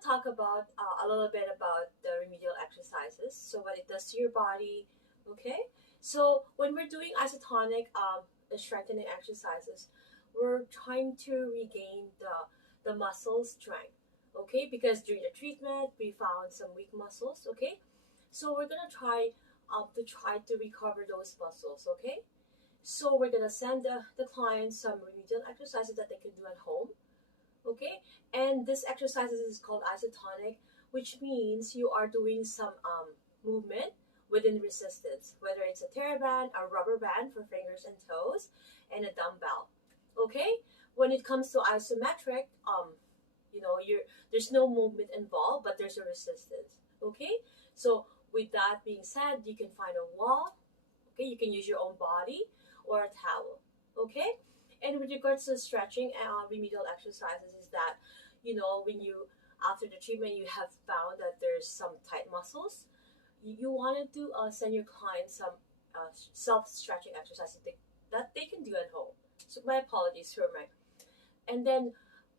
to talk about a little bit about the remedial exercises. So what it does to your body. Okay. So when we're doing isotonic strengthening exercises, we're trying to regain the muscle strength. Okay, because during the treatment we found some weak muscles. Okay, so we're gonna try to recover those muscles. Okay, so we're gonna send the client some remedial exercises that they can do at home. Okay, and this exercise is called isotonic, which means you are doing some movement within resistance, whether it's a TheraBand, a rubber band for fingers and toes, and a dumbbell. Okay, when it comes to isometric, there's no movement involved, but there's a resistance. Okay, so with that being said, you can find a wall. Okay, you can use your own body or a towel. Okay, and with regards to stretching and remedial exercises, is that when you after the treatment you have found that there's some tight muscles, you wanted to send your client some self stretching exercises that they can do at home. So my apologies for my. And then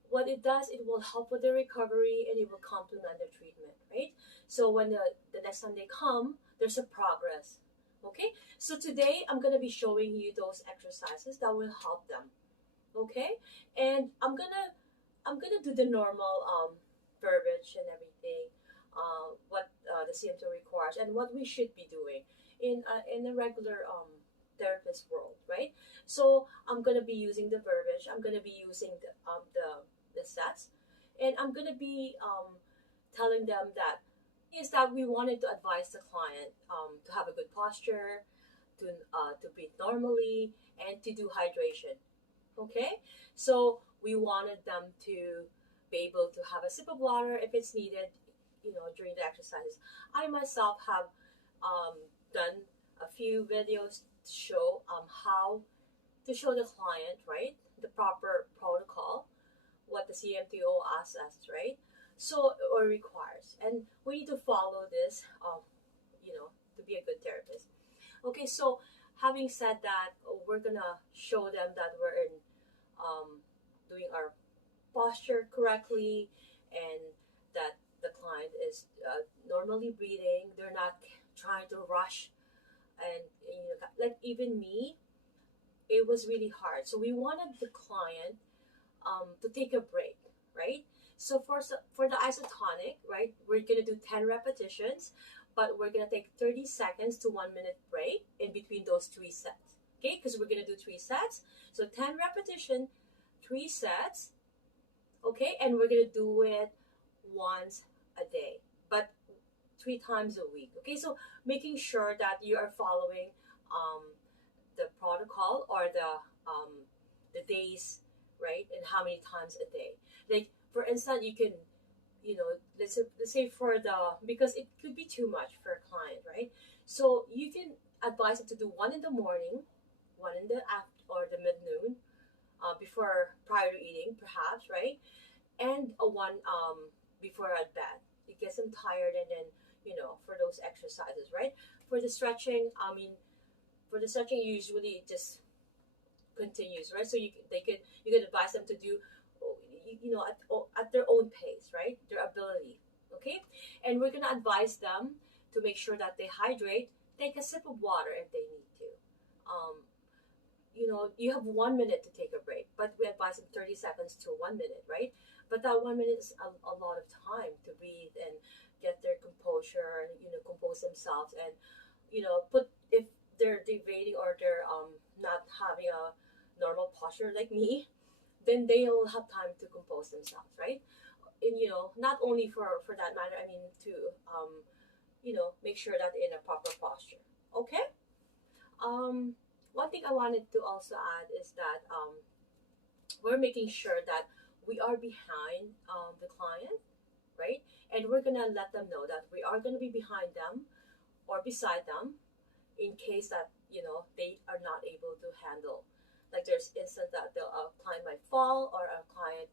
what it does, it will help with the recovery and it will complement the treatment, right? So when the next time they come, there's a progress. Okay, so today I'm gonna be showing you those exercises that will help them. Okay, and I'm gonna do the normal verbiage and everything, what the CMT requires and what we should be doing in a regular therapist world, right? So I'm gonna be using the verbiage. I'm gonna be using the sets, and I'm gonna be telling them that is that we wanted to advise the client to have a good posture, to breathe normally, and to do hydration. Okay, so we wanted them to be able to have a sip of water if it's needed, during the exercises. I myself have done a few videos to show how to show the client, right, the proper protocol, what the CMTO asks us, right? So or requires, and we need to follow this, to be a good therapist. Okay, so having said that, we're gonna show them that we're in doing our posture correctly, and that the client is normally breathing. They're not trying to rush, and like even me, it was really hard. So we wanted the client to take a break, right? So for the isotonic, right, we're gonna do 10 repetitions, but we're gonna take 30 seconds to 1 minute break in between those three sets. Okay, because we're gonna do three sets. So 10 repetition, three sets. Okay, and we're gonna do it once a day, but 3 times a week. Okay, so making sure that you are following um, the protocol or the days, right, and how many times a day. Like for instance, you can, let's say for the, because it could be too much for a client, right? So you can advise them to do one in the morning, one in the after or the mid noon, before prior to eating, perhaps, right? And a one before at bed. It gets them tired, and then for those exercises, right? For the stretching, for the stretching, usually it just continues, right? So you can advise them to do, at their own pace, right? Their ability, okay? And we're gonna advise them to make sure that they hydrate. Take a sip of water if they need to. Um, you have 1 minute to take a break, but we advise them 30 seconds to 1 minute, right? But that 1 minute is a lot of time to breathe and get their composure, and compose themselves, and put if they're deviating or they're not having a normal posture like me, then they'll have time to compose themselves, right? And not only for that matter, I mean to make sure that they're in a proper posture. Okay. um One thing I wanted to also add is that we're making sure that we are behind the client, right? And we're gonna let them know that we are gonna be behind them or beside them in case that they are not able to handle. Like there's instance that the client might fall or a client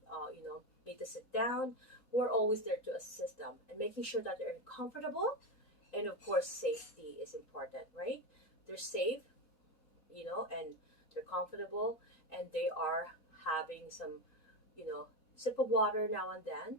need to sit down. We're always there to assist them and making sure that they're comfortable, and of course safety is important, right? They're safe, and they're comfortable, and they are having some, sip of water now and then,